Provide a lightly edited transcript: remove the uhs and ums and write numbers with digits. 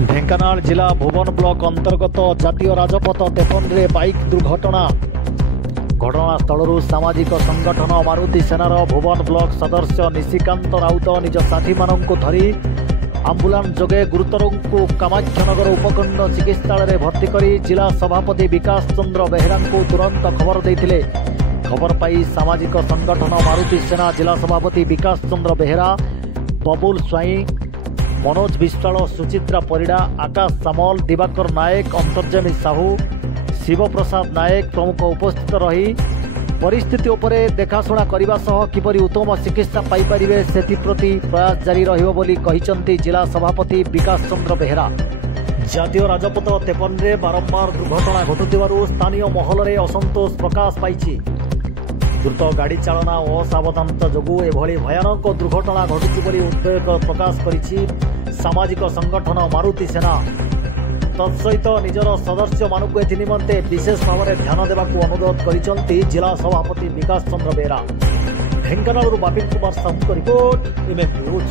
ढेंकानाल जिला भुवन ब्लॉक अंतर्गत जातीय राजपथ 53 रे बाइक दुर्घटना। घटनास्थल सामाजिक संगठन मारुति सेनार भुवन ब्लॉक सदस्य निशिकांत राउत निज साथी मानक धरी आंबुलांस जोगे गुरुतर को कामाक्षनगर उपखंड चिकित्सालय भर्ती करी जिला सभापति विकास चंद्र बेहेरा को तुरंत खबर देते। खबर पाई सामाजिक संगठन मारुति सेना जिला सभापति विकास चंद्र बेहेरा, बबुल स्वाई, मनोज विश्वाल, सुचित्रा परिड़ा, आकाश सामल, दिवाकर नायक, अंतर्जामी साहू, शिवप्रसाद नायक प्रमुख उपस्थित रही परिस्थिति उपरे देखाशुना करने सह किपरि उत्तम चिकित्सा पाई परिबे सेथिप्रति प्रयास जारी रहिबो बोली कहिसंती जिला सभापति विकास चंद्र बेहेरा। जातीय राजपथ 53 रे बारंबार दुर्घटना घटुथिबारु स्थानीय महल रे असंतोष प्रकाश पाइछि। द्रुत गाड़ी चालना और असावधानता जोगु एभली भयानक दुर्घटना घटुछि बोली उद्वेग प्रकाश करिछि सामाजिक संगठन मारुति सेना। तत्सहित निजर सदस्य मानक निमंते विशेष भाव में ध्यान देवाक अनुरोध करिसंती जिला सभापति Bikash Chandra Behera. Dhenkanal Bapin Kumar Sahu report, MM news.